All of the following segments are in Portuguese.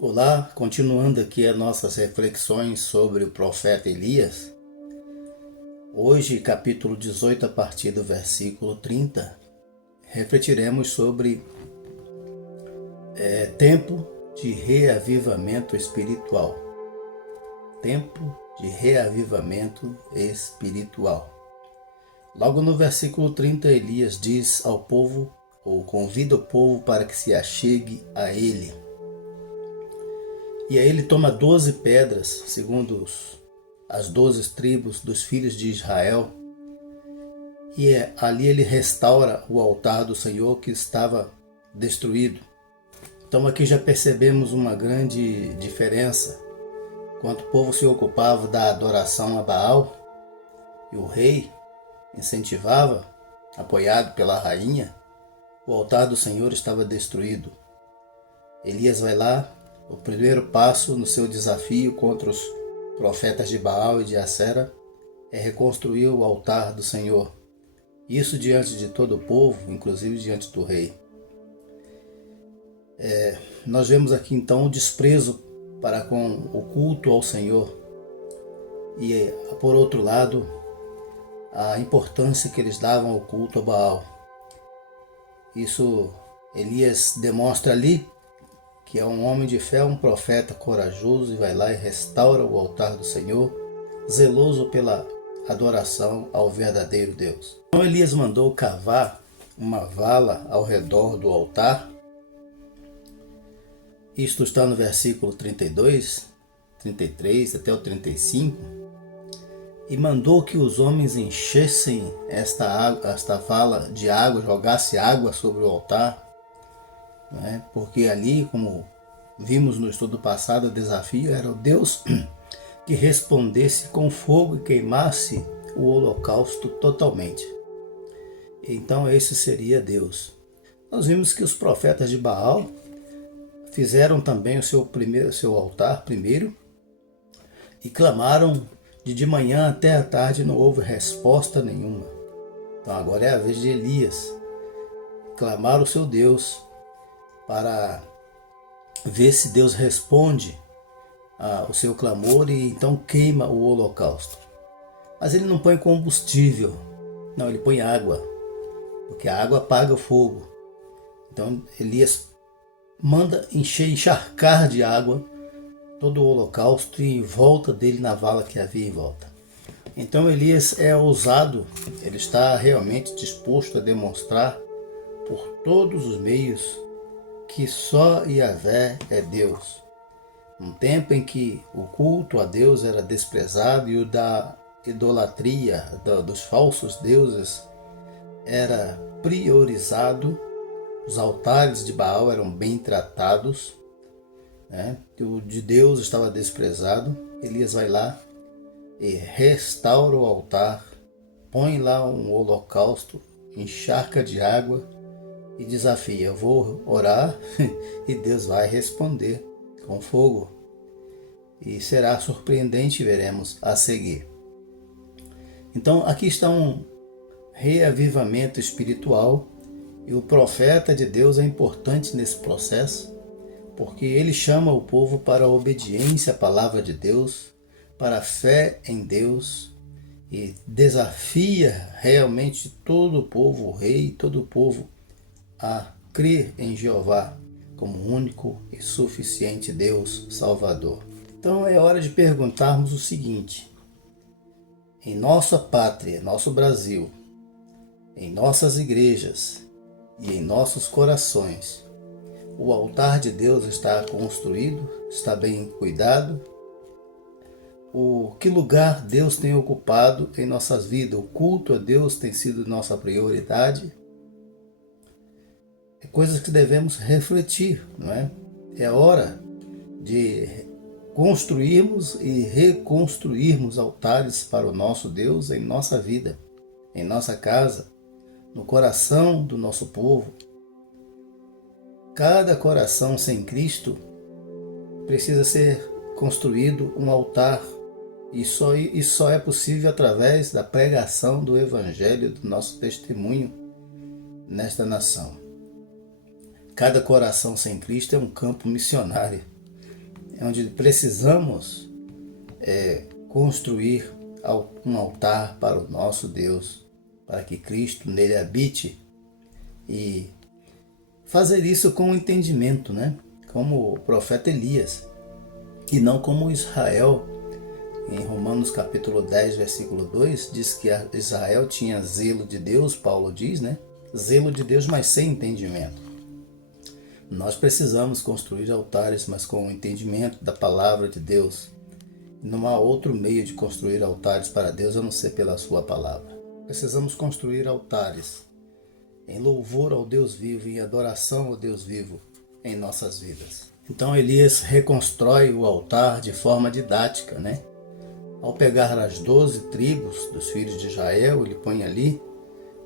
Olá, continuando aqui as nossas reflexões sobre o profeta Elias. Hoje, capítulo 18, a partir do versículo 30, refletiremos sobre tempo de reavivamento espiritual. Tempo de reavivamento espiritual. Logo no versículo 30, Elias diz ao povo, ou convida o povo para que se achegue a ele. E aí ele toma 12 pedras, segundo as 12 tribos dos filhos de Israel, e ali ele restaura o altar do Senhor que estava destruído. Então aqui já percebemos uma grande diferença. Enquanto o povo se ocupava da adoração a Baal, e o rei incentivava, apoiado pela rainha, o altar do Senhor estava destruído. Elias vai lá, o primeiro passo no seu desafio contra os profetas de Baal e de Acera é reconstruir o altar do Senhor. Isso diante de todo o povo, inclusive diante do rei. Nós vemos aqui então o desprezo para com o culto ao Senhor e, por outro lado, a importância que eles davam ao culto a Baal. Isso Elias demonstra ali que é um homem de fé, um profeta corajoso, e vai lá e restaura o altar do Senhor, zeloso pela adoração ao verdadeiro Deus. Então Elias mandou cavar uma vala ao redor do altar. Isto está no versículo 32, 33 até o 35. E mandou que os homens enchessem esta vala de água, jogasse água sobre o altar, porque ali, como vimos no estudo passado, o desafio era o Deus que respondesse com fogo e queimasse o holocausto totalmente. Então esse seria Deus. Nós vimos que os profetas de Baal fizeram também o seu altar primeiro e clamaram de manhã até a tarde, não houve resposta nenhuma. Então agora é a vez de Elias clamar o seu Deus para ver se Deus responde ao seu clamor e então queima o holocausto. Mas ele não põe combustível, não, ele põe água, porque a água apaga o fogo. Então Elias manda encharcar de água todo o holocausto e em volta dele na vala que havia em volta. Então Elias é ousado, ele está realmente disposto a demonstrar por todos os meios que só Yahvé é Deus. Um tempo em que o culto a Deus era desprezado e o da idolatria, dos falsos deuses, era priorizado, os altares de Baal eram bem tratados, o de Deus estava desprezado. Elias vai lá e restaura o altar, põe lá um holocausto, encharca de água e desafia: eu vou orar e Deus vai responder com fogo. E será surpreendente, veremos a seguir. Então aqui está um reavivamento espiritual, e o profeta de Deus é importante nesse processo, porque ele chama o povo para a obediência à palavra de Deus, para a fé em Deus, e desafia realmente todo o povo, o rei, todo o povo, a crer em Jeová como único e suficiente Deus Salvador. Então é hora de perguntarmos o seguinte: em nossa pátria, nosso Brasil, em nossas igrejas e em nossos corações, o altar de Deus está construído, está bem cuidado? Que lugar Deus tem ocupado em nossas vidas? O culto a Deus tem sido nossa prioridade? É coisas que devemos refletir, não é? É hora de construirmos e reconstruirmos altares para o nosso Deus em nossa vida, em nossa casa, no coração do nosso povo. Cada coração sem Cristo precisa ser construído um altar, e isso só é possível através da pregação do Evangelho, do nosso testemunho nesta nação. Cada coração sem Cristo é um campo missionário. é onde precisamos construir um altar para o nosso Deus, para que Cristo nele habite, e fazer isso com entendimento, né? Como o profeta Elias, e não como Israel. Em Romanos capítulo 10, versículo 2, diz que Israel tinha zelo de Deus, Paulo diz, né? Zelo de Deus, mas sem entendimento. Nós precisamos construir altares, mas com o entendimento da palavra de Deus. Não há outro meio de construir altares para Deus a não ser pela sua palavra. Precisamos construir altares em louvor ao Deus vivo, em adoração ao Deus vivo em nossas vidas. Então Elias reconstrói o altar de forma didática, né? Ao pegar as 12 tribos dos filhos de Israel, ele põe ali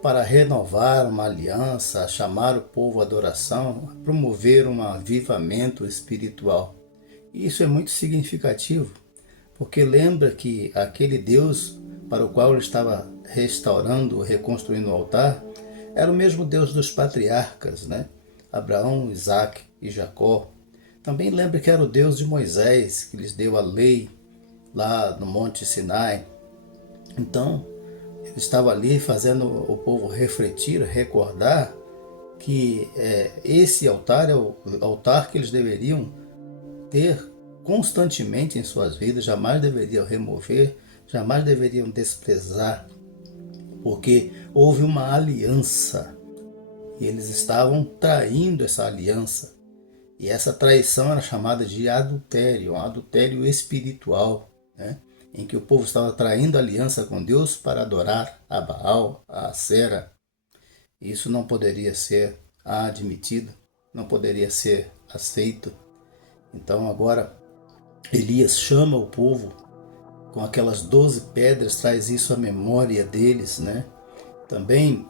para renovar uma aliança, chamar o povo à adoração, promover um avivamento espiritual. E isso é muito significativo, porque lembra que aquele Deus para o qual ele estava restaurando, reconstruindo o altar, era o mesmo Deus dos patriarcas, né? Abraão, Isaque e Jacó. Também lembra que era o Deus de Moisés, que lhes deu a lei lá no Monte Sinai. Então, ele estava ali fazendo o povo refletir, recordar que esse altar é o altar que eles deveriam ter constantemente em suas vidas, jamais deveriam remover, jamais deveriam desprezar, porque houve uma aliança e eles estavam traindo essa aliança. E essa traição era chamada de adultério, um adultério espiritual, né? Em que o povo estava traindo a aliança com Deus para adorar a Baal, a Acera. Isso não poderia ser admitido, não poderia ser aceito. Então agora Elias chama o povo com aquelas 12 pedras, traz isso à memória deles, né? Também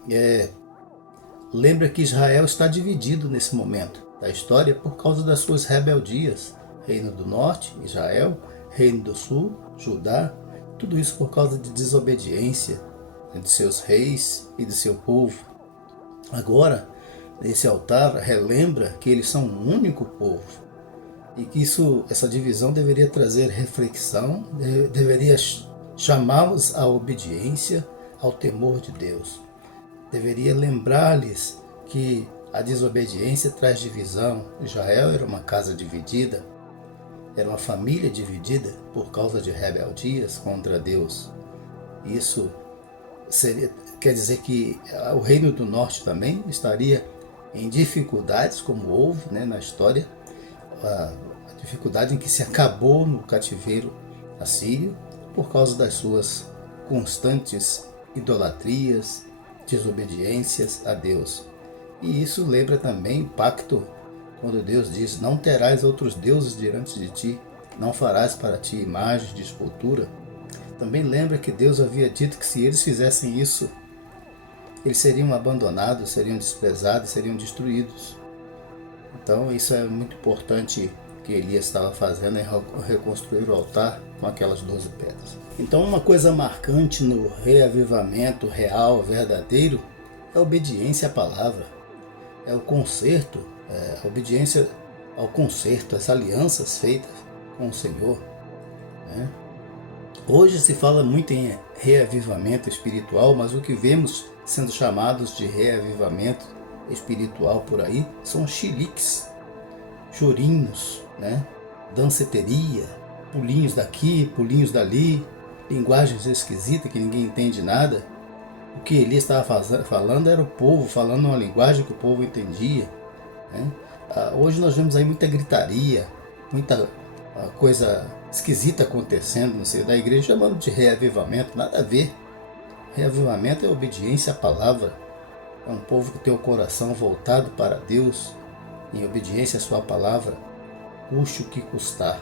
lembra que Israel está dividido nesse momento da história por causa das suas rebeldias. Reino do Norte, Israel, Reino do Sul, Judá, tudo isso por causa de desobediência de seus reis e de seu povo. Agora, esse altar relembra que eles são um único povo e que essa divisão deveria trazer reflexão, deveria chamá-los à obediência, ao temor de Deus. Deveria lembrar-lhes que a desobediência traz divisão. Israel era uma casa dividida, era uma família dividida por causa de rebeldias contra Deus. Isso quer dizer que o Reino do Norte também estaria em dificuldades, como houve, né, na história, a dificuldade em que se acabou no cativeiro assírio por causa das suas constantes idolatrias, desobediências a Deus. E isso lembra também o pacto, quando Deus diz: não terás outros deuses diante de ti, não farás para ti imagens de escultura. Também lembra que Deus havia dito que se eles fizessem isso, eles seriam abandonados, seriam desprezados, seriam destruídos. Então isso é muito importante que Elias estava fazendo, em reconstruir o altar com aquelas 12 pedras. Então uma coisa marcante no reavivamento real, verdadeiro, é a obediência à palavra, é o conserto, a obediência ao conserto, as alianças feitas com o Senhor, né? Hoje se fala muito em reavivamento espiritual, mas o que vemos sendo chamados de reavivamento espiritual por aí são chiliques, chorinhos, né? Danceteria, pulinhos daqui, pulinhos dali, linguagens esquisitas que ninguém entende nada. O que Elias estava falando era o povo falando uma linguagem que o povo entendia, né? Hoje nós vemos aí muita gritaria, muita coisa esquisita acontecendo no seio da igreja, chamando de reavivamento. Nada a ver. Reavivamento é obediência à palavra. É um povo que tem o coração voltado para Deus, em obediência à sua palavra, custe o que custar.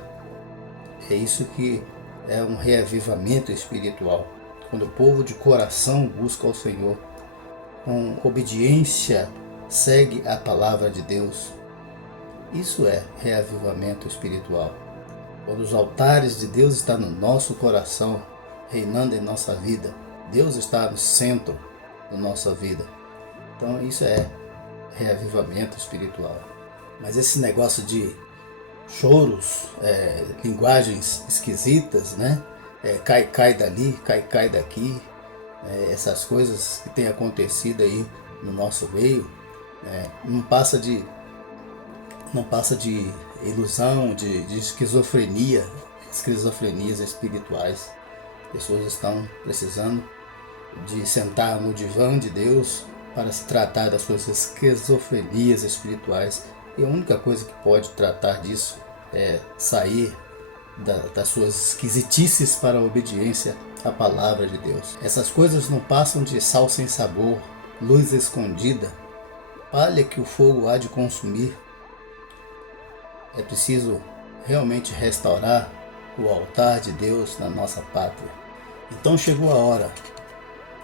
É isso que é um reavivamento espiritual. Quando o povo de coração busca ao Senhor, com obediência segue a palavra de Deus. Isso é reavivamento espiritual. Quando os altares de Deus estão no nosso coração, reinando em nossa vida, Deus está no centro da nossa vida. Então isso é reavivamento espiritual. Mas esse negócio de choros, linguagens esquisitas, né? Cai dali, cai daqui, essas coisas que têm acontecido aí no nosso meio, não passa de ilusão, de esquizofrenias espirituais. Pessoas estão precisando de sentar no divã de Deus para se tratar das suas esquizofrenias espirituais. E a única coisa que pode tratar disso é sair das suas esquisitices para a obediência à palavra de Deus. Essas coisas não passam de sal sem sabor, luz escondida, palha que o fogo há de consumir. É preciso realmente restaurar o altar de Deus na nossa pátria. Então chegou a hora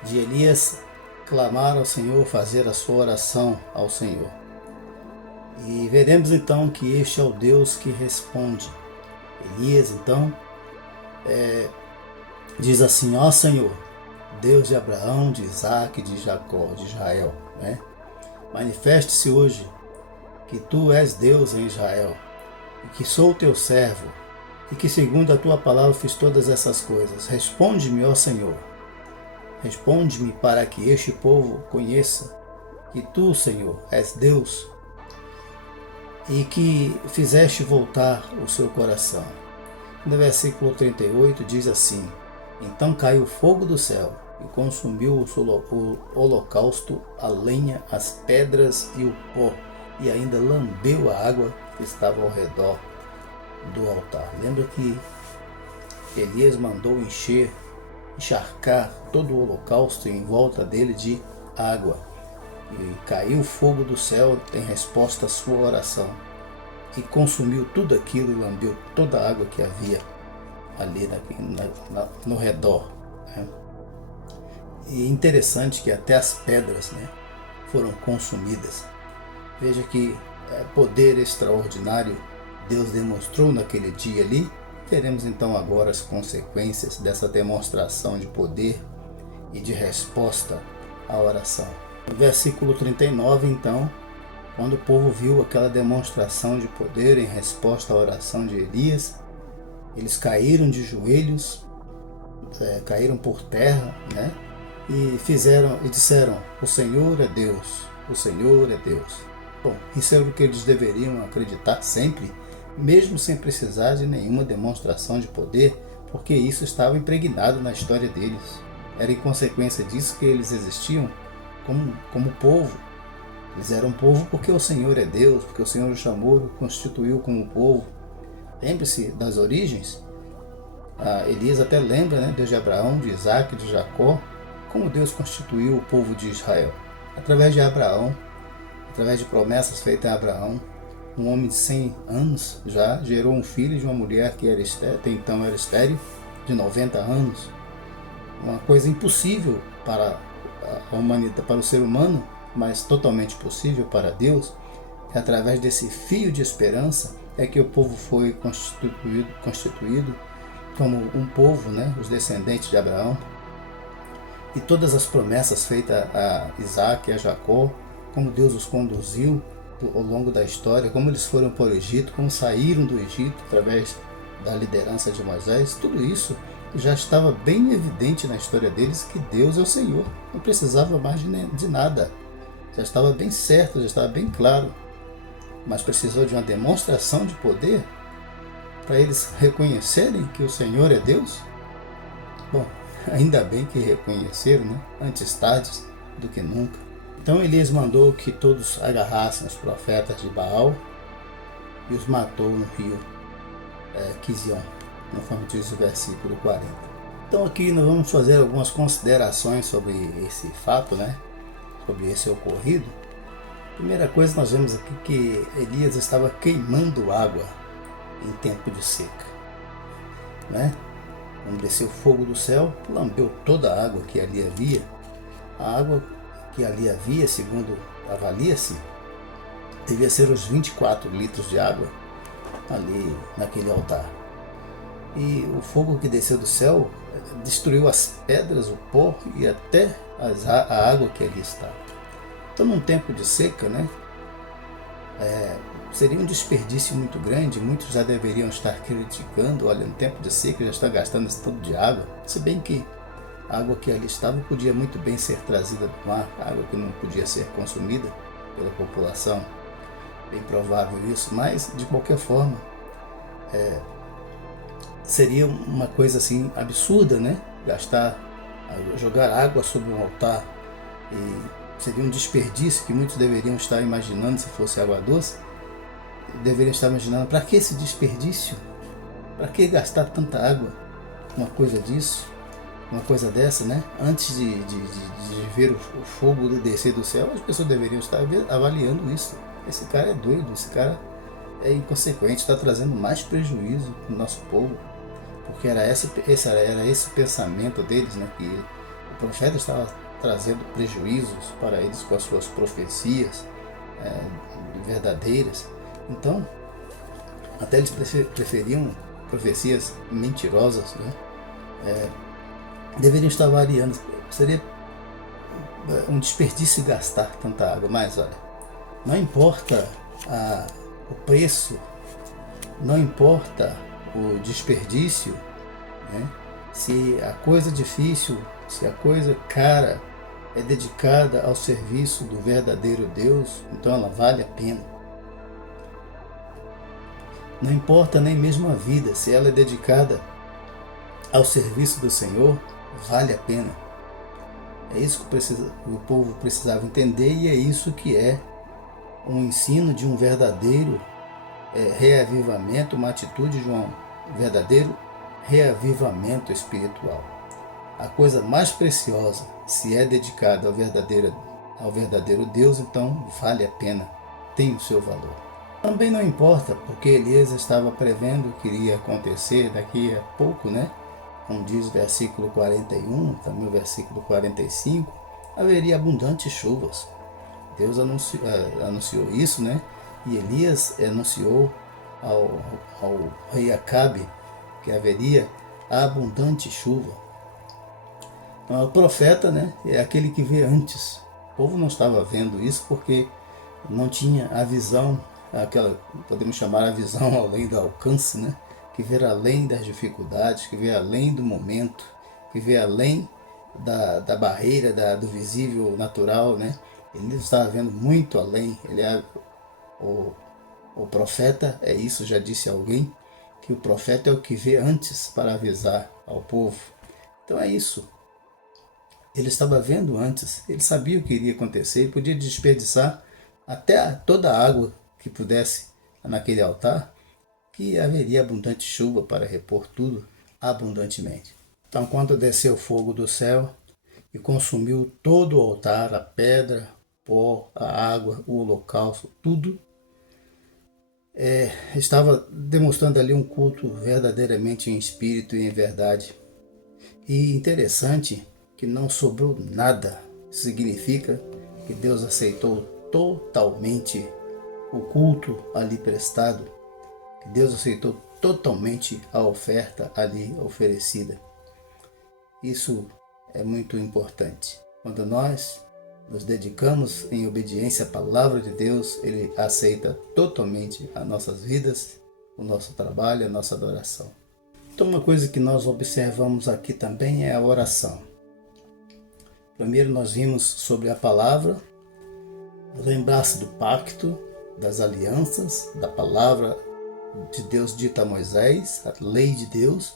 de Elias clamar ao Senhor, fazer a sua oração ao Senhor. E veremos então que este é o Deus que responde. Elias então diz assim: ó Senhor, Deus de Abraão, de Isaac, de Jacó, de Israel, manifeste-se hoje que tu és Deus em Israel, e que sou teu servo, e que segundo a tua palavra fiz todas essas coisas. Responde-me, ó Senhor, responde-me para que este povo conheça que tu, Senhor, és Deus, e que fizeste voltar o seu coração. No versículo 38 diz assim: então caiu fogo do céu e consumiu o holocausto, a lenha, as pedras e o pó, e ainda lambeu a água que estava ao redor do altar. Lembra que Elias mandou encharcar todo o holocausto em volta dele de água. E caiu fogo do céu em resposta à sua oração, e consumiu tudo aquilo e lambeu toda a água que havia ali no redor. E é interessante que até as pedras foram consumidas. Veja que poder extraordinário Deus demonstrou naquele dia ali. Veremos então agora as consequências dessa demonstração de poder e de resposta à oração. No versículo 39, então, quando o povo viu aquela demonstração de poder em resposta à oração de Elias, eles caíram de joelhos, caíram por terra, e disseram: o Senhor é Deus, o Senhor é Deus. Bom, isso é o que eles deveriam acreditar sempre, mesmo sem precisar de nenhuma demonstração de poder, porque isso estava impregnado na história deles. Era em consequência disso que eles existiam como povo. Eles eram um povo porque o Senhor é Deus, porque o Senhor os chamou e constituiu como povo. Lembre-se das origens. Elias até lembra, Deus de Abraão, de Isaac, de Jacó, como Deus constituiu o povo de Israel. Através de Abraão, através de promessas feitas a Abraão, um homem de 100 anos já gerou um filho de uma mulher que até então era estéril, de 90 anos. Uma coisa impossível para a humanidade, para o ser humano, mas totalmente possível para Deus. É através desse fio de esperança é que o povo foi constituído como um povo, os descendentes de Abraão. E todas as promessas feitas a Isaac e a Jacó, como Deus os conduziu ao longo da história, como eles foram para o Egito, como saíram do Egito através da liderança de Moisés, tudo isso já estava bem evidente na história deles que Deus é o Senhor. Não precisava mais de nada. Já estava bem certo, já estava bem claro. Mas precisou de uma demonstração de poder para eles reconhecerem que o Senhor é Deus? Bom, ainda bem que reconheceram, antes tarde do que nunca. Então Elias mandou que todos agarrassem os profetas de Baal e os matou no rio Quizion, conforme diz o versículo 40. Então aqui nós vamos fazer algumas considerações sobre esse fato, sobre esse ocorrido. Primeira coisa, nós vemos aqui que Elias estava queimando água em tempo de seca. Quando desceu fogo do céu, lambeu toda a água que ali havia. A água que ali havia, segundo avalia-se, devia ser os 24 litros de água ali naquele altar. E o fogo que desceu do céu destruiu as pedras, o pó e até a água que ali estava. Então, num tempo de seca, Seria um desperdício muito grande. Muitos já deveriam estar criticando: olha, no tempo de seca já está gastando esse tanto de água, se bem que a água que ali estava podia muito bem ser trazida do mar, água que não podia ser consumida pela população, bem provável isso, mas de qualquer forma seria uma coisa assim absurda, né? Jogar água sobre um altar, e seria um desperdício que muitos deveriam estar imaginando. Se fosse água doce, deveriam estar imaginando: para que esse desperdício? Para que gastar tanta água? Uma coisa dessa, né? Antes de ver o fogo descer do céu, as pessoas deveriam estar avaliando isso. Esse cara é doido, esse cara é inconsequente, está trazendo mais prejuízo para o nosso povo. Porque era esse pensamento deles, né? Que o profeta estava trazendo prejuízos para eles com as suas profecias verdadeiras. Então, até eles preferiam profecias mentirosas, né? Deveriam estar variando. Seria um desperdício gastar tanta água. Mas olha, não importa o preço, não importa o desperdício, né? Se a coisa difícil, se a coisa cara é dedicada ao serviço do verdadeiro Deus, então ela vale a pena. Não importa nem mesmo a vida, se ela é dedicada ao serviço do Senhor, vale a pena. É isso que o povo precisava entender, e é isso que é um ensino de um verdadeiro reavivamento, uma atitude de um verdadeiro reavivamento espiritual. A coisa mais preciosa, se é dedicada ao verdadeiro Deus, então vale a pena, tem o seu valor. Também não importa, porque Elias estava prevendo o que iria acontecer daqui a pouco, né? Como diz o versículo 41, também o versículo 45, haveria abundantes chuvas. Deus anunciou isso, né? E Elias anunciou ao rei Acabe que haveria abundante chuva. Então, o profeta, né, é aquele que vê antes. O povo não estava vendo isso porque não tinha a visão, aquela, podemos chamar a visão além do alcance, né? Que vê além das dificuldades, que vê além do momento, que vê além da barreira, do visível natural, né? Ele estava vendo muito além. O profeta é isso, já disse alguém, que o profeta é o que vê antes para avisar ao povo. Então é isso. Ele estava vendo antes, ele sabia o que iria acontecer, ele podia desperdiçar até toda a água que pudesse naquele altar, que haveria abundante chuva para repor tudo abundantemente. Então, quando desceu o fogo do céu e consumiu todo o altar, a pedra, o pó, a água, o holocausto, tudo, estava demonstrando ali um culto verdadeiramente em espírito e em verdade. E interessante que não sobrou nada. Significa que Deus aceitou totalmente o culto ali prestado, que Deus aceitou totalmente a oferta ali oferecida. Isso é muito importante. Quando nós nos dedicamos em obediência à palavra de Deus, Ele aceita totalmente as nossas vidas, o nosso trabalho, a nossa adoração. Então, uma coisa que nós observamos aqui também é a oração. Primeiro nós vimos sobre a palavra, lembrar-se do pacto, das alianças, da palavra de Deus dita a Moisés, a lei de Deus,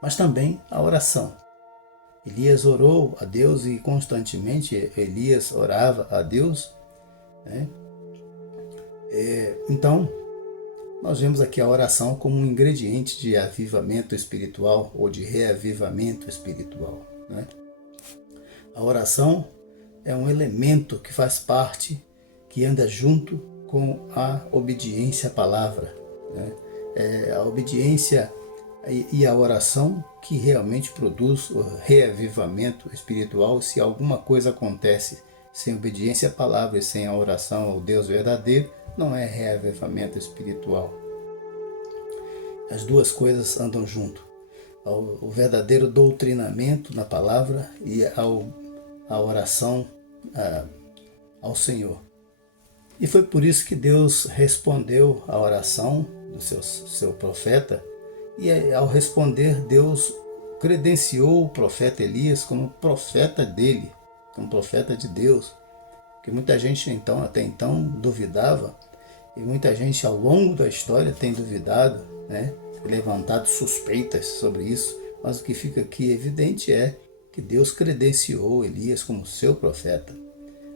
mas também a oração. Elias orou a Deus e constantemente Elias orava a Deus, né? Então, nós vemos aqui a oração como um ingrediente de avivamento espiritual ou de reavivamento espiritual, né? A oração é um elemento que faz parte, que anda junto com a obediência à palavra, né? É a obediência e a oração que realmente produz o reavivamento espiritual. Se alguma coisa acontece sem obediência à palavra e sem a oração ao Deus verdadeiro, não é reavivamento espiritual. As duas coisas andam junto. O verdadeiro doutrinamento na palavra e a oração ao Senhor. E foi por isso que Deus respondeu à oração do seu profeta, e ao responder, Deus credenciou o profeta Elias como profeta dele, como profeta de Deus, que muita gente até então duvidava, e muita gente ao longo da história tem duvidado, né, levantado suspeitas sobre isso, mas o que fica aqui evidente é que Deus credenciou Elias como seu profeta,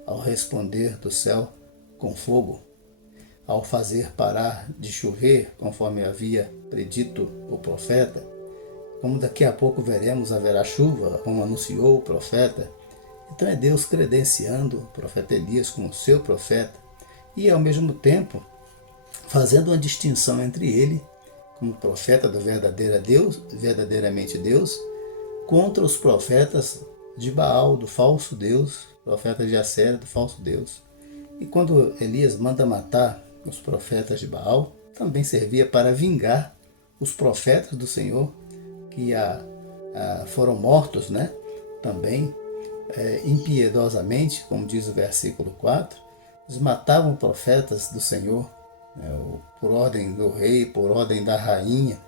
ao responder do céu com fogo, ao fazer parar de chover, conforme havia predito o profeta, como daqui a pouco veremos haverá chuva, como anunciou o profeta. Então é Deus credenciando o profeta Elias como seu profeta e ao mesmo tempo fazendo uma distinção entre ele, como profeta do verdadeiramente Deus, contra os profetas de Baal, do falso Deus, profeta de Acera, do falso Deus. E quando Elias manda matar os profetas de Baal, também servia para vingar os profetas do Senhor, que foram mortos, né? Também impiedosamente, como diz o versículo 4, eles matavam profetas do Senhor, por ordem do rei, por ordem da rainha.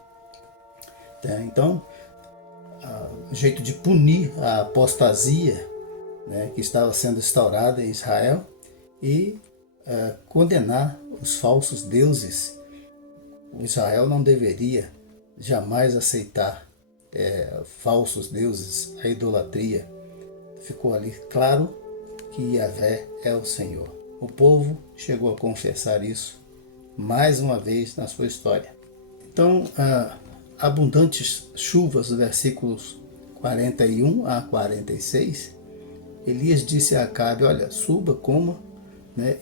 Então, jeito de punir a apostasia, né, que estava sendo instaurada em Israel, e condenar os falsos deuses. O Israel não deveria jamais aceitar falsos deuses, a idolatria. Ficou ali claro que Yahvé é o Senhor. O povo chegou a confessar isso mais uma vez na sua história. Então, abundantes chuvas, versículos 41 a 46, Elias disse a Acabe: olha, suba, coma, né,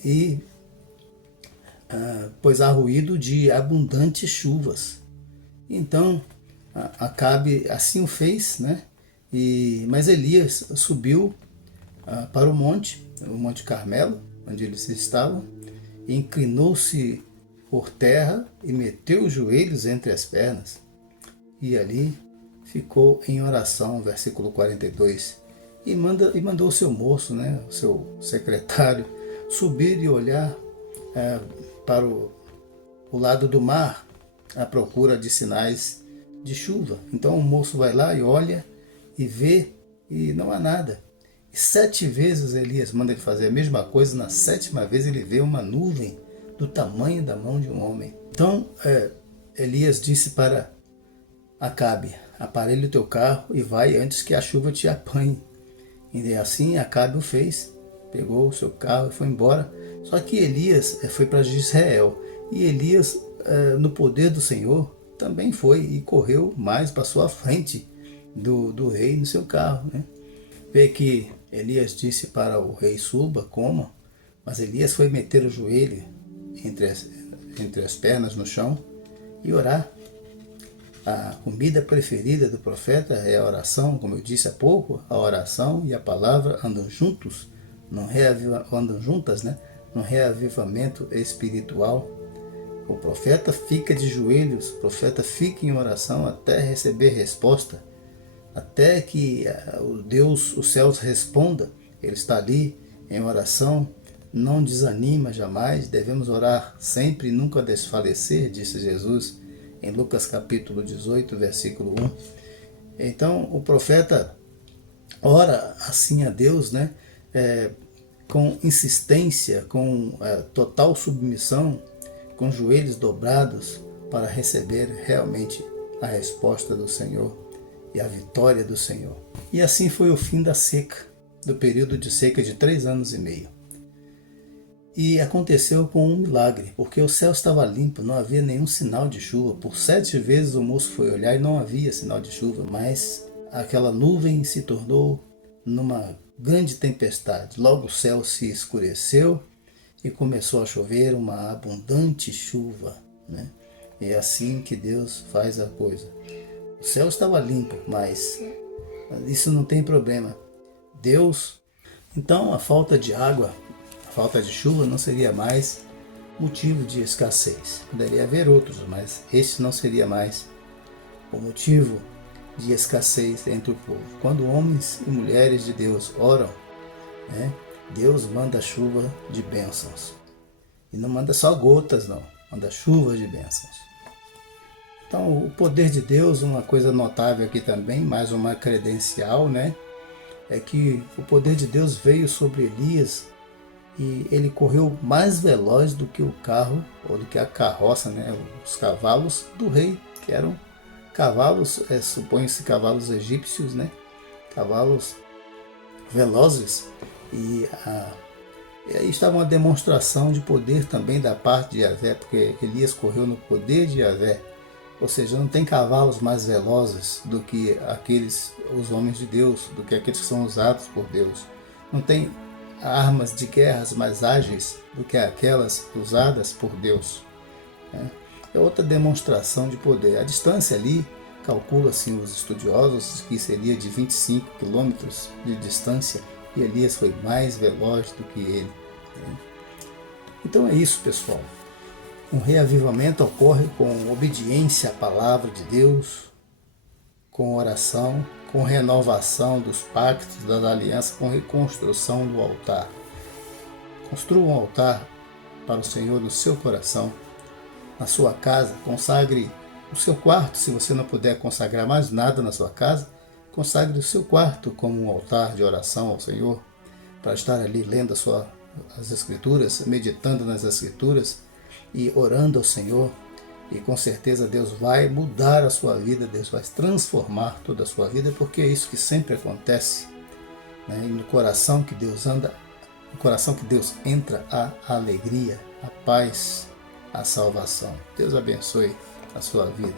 pois há ruído de abundantes chuvas. Então, Acabe assim o fez, né? Mas Elias subiu para o Monte Carmelo, onde eles estavam, inclinou-se por terra e meteu os joelhos entre as pernas, e ali ficou em oração, versículo 42, e mandou o seu moço, né, o seu secretário, subir e olhar para o lado do mar, à procura de sinais de chuva. Então o moço vai lá e olha e vê, e não há nada. E 7 vezes Elias manda ele fazer a mesma coisa, na 7ª vez ele vê uma nuvem do tamanho da mão de um homem. Então Elias disse para Acabe: aparelhe o teu carro e vai antes que a chuva te apanhe. E assim Acabe o fez, pegou o seu carro e foi embora. Só que Elias foi para Israel, e Elias, no poder do Senhor, também foi e correu mais, passou à frente do rei no seu carro, né? Vê que Elias disse para o rei: suba, coma, mas Elias foi meter o joelho entre as pernas no chão e orar. A comida preferida do profeta é a oração, como eu disse há pouco. A oração e a palavra andam juntas, né? No reavivamento espiritual. O profeta fica de joelhos, o profeta fica em oração até receber resposta, até que os céus responda. Ele está ali em oração, não desanima jamais, devemos orar sempre e nunca desfalecer, disse Jesus em Lucas capítulo 18, versículo 1. Então o profeta ora assim a Deus, né? Com insistência, com total submissão, com joelhos dobrados, para receber realmente a resposta do Senhor e a vitória do Senhor. E assim foi o fim da seca, do período de seca de 3 anos e meio. E aconteceu com um milagre, porque o céu estava limpo, não havia nenhum sinal de chuva. Por 7 vezes o moço foi olhar e não havia sinal de chuva, mas aquela nuvem se tornou numa grande tempestade. Logo o céu se escureceu e começou a chover uma abundante chuva, né? E é assim que Deus faz a coisa. O céu estava limpo, mas isso não tem problema. Então a falta de água, a falta de chuva não seria mais motivo de escassez. Poderia haver outros, mas este não seria mais o motivo de escassez entre o povo. Quando homens e mulheres de Deus oram, né, Deus manda chuva de bênçãos. E não manda só gotas, não. Manda chuvas de bênçãos. Então, o poder de Deus, uma coisa notável aqui também, mais uma credencial, né? É que o poder de Deus veio sobre Elias e ele correu mais veloz do que o carro, ou do que a carroça, né? Os cavalos do rei, que eram cavalos, supõe-se cavalos egípcios, né? Cavalos velozes. E aí estava uma demonstração de poder também da parte de Yahvé, porque Elias correu no poder de Yahvé. Ou seja, não tem cavalos mais velozes do que os homens de Deus, do que aqueles que são usados por Deus. Não tem armas de guerras mais ágeis do que aquelas usadas por Deus. É outra demonstração de poder. A distância ali, calcula-se os estudiosos que seria de 25 quilômetros de distância, e Elias foi mais veloz do que ele. Então é isso, pessoal. Um reavivamento ocorre com obediência à palavra de Deus, com oração, com renovação dos pactos, das alianças, com reconstrução do altar. Construa um altar para o Senhor no seu coração, na sua casa. Consagre o seu quarto, se você não puder consagrar mais nada na sua casa, consagre o seu quarto como um altar de oração ao Senhor, para estar ali lendo as Escrituras, meditando nas Escrituras e orando ao Senhor. E com certeza Deus vai mudar a sua vida, Deus vai transformar toda a sua vida, porque é isso que sempre acontece, né? E no coração que Deus anda, no coração que Deus entra, a alegria, a paz, a salvação. Deus abençoe a sua vida.